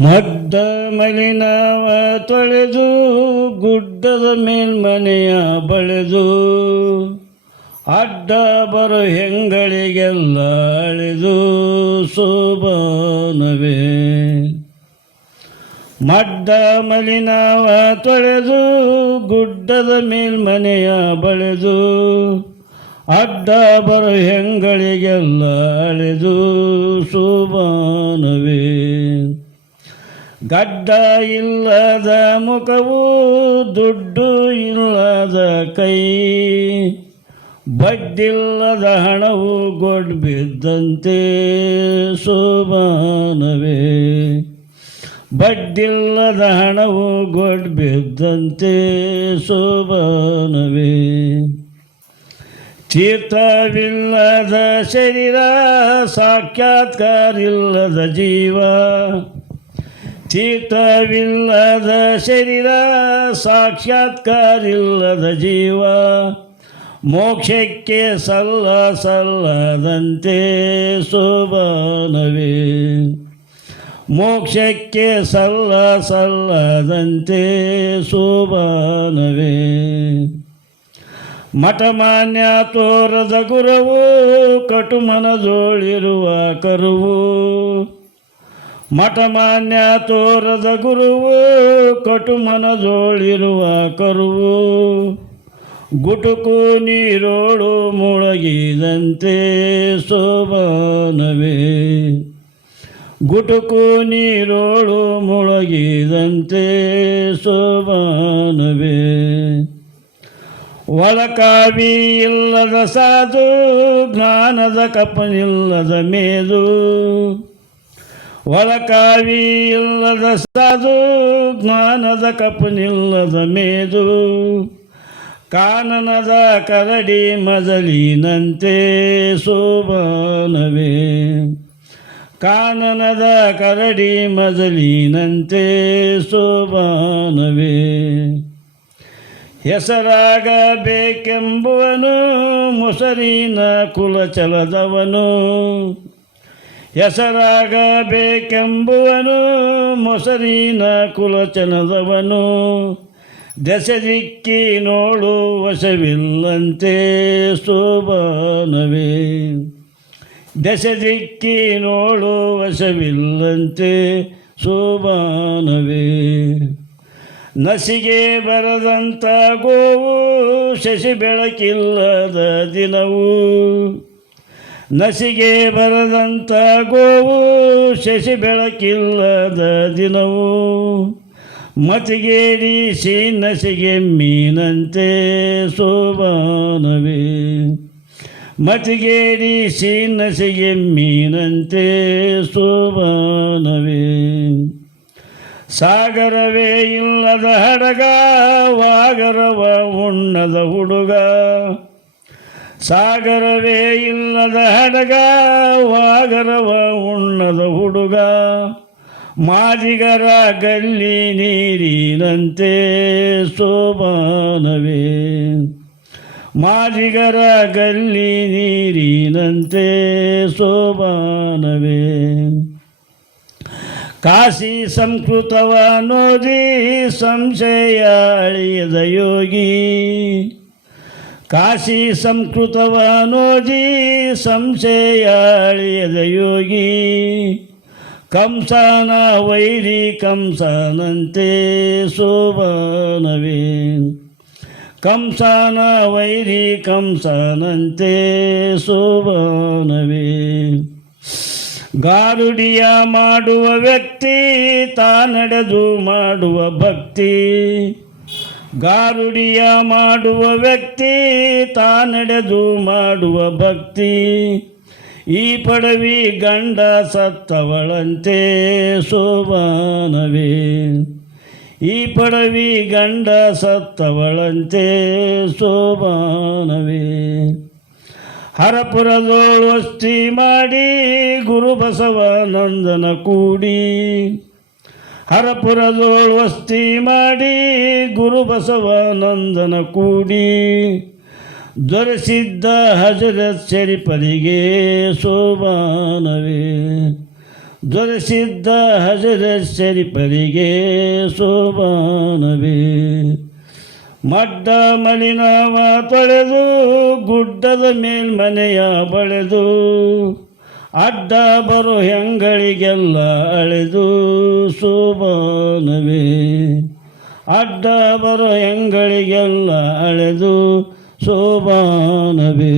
ಮದ್ದ ಮಲಿನವ ತೊಳೆದು ಗುಡ್ಡದ ಮೇಲ್ಮನೆಯ ಬಳೆದು ಅಡ್ಡ ಬರೋ ಹೆಂಗಳಿಗೆಲ್ಲ ಅಳೆದು ಶೋಭಾನವೇ. ಮಡ್ಡ ಮಲಿನವ ತೊಳೆದು ಗುಡ್ಡದ ಮೇಲ್ಮನೆಯ ಬಳೆದು ಅಡ್ಡ ಬರೋ ಹೆಂಗಳಿಗೆಲ್ಲ ಅಳೆದು ಶೋಭಾನವೇ. ಗಡ್ಡ ಇಲ್ಲದ ಮುಖವು ದುಡ್ಡು ಇಲ್ಲದ ಕೈ, ಬಡ್ಡಿಲ್ಲದ ಹಣವು ಗೊಡ್ಡು ಬಿದ್ದಂತೆ ಶೋಭಾನವೇ. ಬಡ್ಡಿಲ್ಲದ ಹಣವು ಗೊಡ್ಡು ಬಿದ್ದಂತೆ ಶೋಭಾನವೇ. ತೀರ್ಥವಿಲ್ಲದ ಶರೀರ, ಸಾಕ್ಷಾತ್ಕಾರ ಇಲ್ಲದ ಜೀವ. ತೀರ್ಥವಿಲ್ಲದ ಶರೀರ, ಸಾಕ್ಷಾತ್ಕಾರ ಇಲ್ಲದ ಜೀವ. ಮೋಕ್ಷಕ್ಕೆ ಸಲ್ಲದಂತೆ ಶೋಭಾನವೇ. ಮೋಕ್ಷಕ್ಕೆ ಸಲ್ಲದಂತೆ ಶೋಭಾನವೇ. ಮಠಮಾನ್ಯ ತೋರದ ಗುರುವು, ಕಟುಮನದೋಳಿರುವ ಕರುವು. ಮಠಮಾನ್ಯ ತೋರದ ಗುರುವು, ಕಟುಮನದೋಳಿರುವ ಕರುವು. ಗುಟುಕು ನೀರೋಳು ಮುಳಗಿದಂತೆ ಶೋಭಾನವೇ. ಗುಟುಕು ನೀರೋಳು ಮುಳಗಿದಂತೆ ಶೋಭಾನವೇ. ಒಳಕಾವಿ ಇಲ್ಲದ ಸಾಧು, ಜ್ಞಾನದ ಕಪ್ಪನಿಲ್ಲದ ಮೇದು. ಒಳಕಾವಿ ಇಲ್ಲದ ಸಾಧು, ಜ್ಞಾನದ ಕಪ್ಪನಿಲ್ಲದ ಮೇದು. ಕಾನನದ ಕರಡಿ ಮಜಲಿನಂತೆ ಶೋಭಾನವೇ. ಕಾನನದ ಕರಡಿ ಮಜಲಿನಂತೆ ಶೋಭಾನವೇ. ಹೆಸರಾಗಬೇಕೆಂಬುವನು ಮೊಸರಿನ ಕುಲಚಲದವನು. ಹೆಸರಾಗಬೇಕೆಂಬುವನು ಮೊಸರಿನ ಕುಲಚಲದವನು. ದೆಸೆ ದಿಕ್ಕಿನೋಳು ವಶವಿಲ್ಲಂತೆ ಶೋಭಾನವೇ. ದೆಸೆ ದಿಕ್ಕಿನೋಳು ವಶವಿಲ್ಲಂತೆ ಶೋಭಾನವೇ. ನಸಿಗೆ ಬರದಂಥ ಗೋವು, ಶಶಿ ಬೆಳಕಿಲ್ಲದ ದಿನವು. ನಸಿಗೆ ಬರದಂಥ ಗೋವು, ಶಶಿ ಬೆಳಕಿಲ್ಲದ ದಿನವು. ಮತಿಗೇರಿಸಿ ನಸಿಗೆ ಮೀನಂತೆ ಶೋಭಾನವೇ. ಮತಿಗೇರಿಸಿ ನಸಿಗೆ ಮೀನಂತೆ ಶೋಭಾನವೇ. ಸಾಗರವೇ ಇಲ್ಲದ ಹಡಗ, ವಾಗರವ ಉಣ್ಣದ ಹುಡುಗ. ಸಾಗರವೇ ಇಲ್ಲದ ಹಡಗ, ವಾಗರವ ಉಣ್ಣದ ಹುಡುಗ. ಮಾದಿಗರ ಗಲ್ಲಿ ನೀರಿನಂತೆ ಶೋಭಾನವೇ. ಮಾದಿಗರ ಗಲ್ಲಿ ನೀರಿನಂತೆ ಶೋಭಾನವೇ. ಕಾಶಿ ಸಂಸ್ಕೃತವ ನೋದಿ ಸಂಶಯ ಅಳಿಯದ ಯೋಗಿ. ಕಾಶಿ ಸಂಸ್ಕೃತವ ನೋದಿ ಸಂಶಯ ಅಳಿಯದ ಯೋಗಿ. ಕಂಸನ ವೈರಿ ಕಂಸನಂತೆ ಶೋಭಾನವೇ. ಕಂಸನ ವೈರಿ ಕಂಸನಂತೆ ಶೋಭಾನವೇ. ಗಾರುಡಿಯ ಮಾಡುವ ವ್ಯಕ್ತಿ, ತಾನಡೆದು ಮಾಡುವ ಭಕ್ತಿ. ಗಾರುಡಿಯ ಮಾಡುವ ವ್ಯಕ್ತಿ, ತಾನಡೆದು ಮಾಡುವ ಭಕ್ತಿ. ಈ ಪಡವಿ ಗಂಡ ಸತ್ತವಳಂತೆ ಶೋಭಾನವೇ. ಈ ಪಡವಿ ಗಂಡ ಸತ್ತವಳಂತೆ ಶೋಭಾನವೇ. ಹರಪುರದೋಳು ವಸ್ತಿ ಮಾಡಿ, ಗುರು ಬಸವಾನಂದನ ಕೂಡಿ. ಹರಪುರದೋಳು ವಸ್ತಿ ಮಾಡಿ, ಗುರು ಬಸವಾನಂದನ ಕೂಡಿ. ದೊರೆಸಿದ್ದ ಹಜರತ್ ಶರೀಫರಿಗೆ ಶೋಭಾನವೇ. ದೊರೆಸಿದ್ದ ಹಜರ ಶರೀಫರಿಗೆ ಶೋಭಾನವೇ. ಮಡ್ಡ ಮಲಿನವ ತೊಳೆದು ಗುಡ್ಡದ ಮೇಲ್ಮನೆಯ ಬಳೆದು ಅಡ್ಡ ಬರೋ ಹೆಂಗಳಿಗೆಲ್ಲ ಅಳೆದು ಶೋಭಾನವೇ. ಅಡ್ಡ ಬರೋ ಹೆಂಗಳಿಗೆಲ್ಲ ಅಳೆದು ಶೋಭಾನವೇ.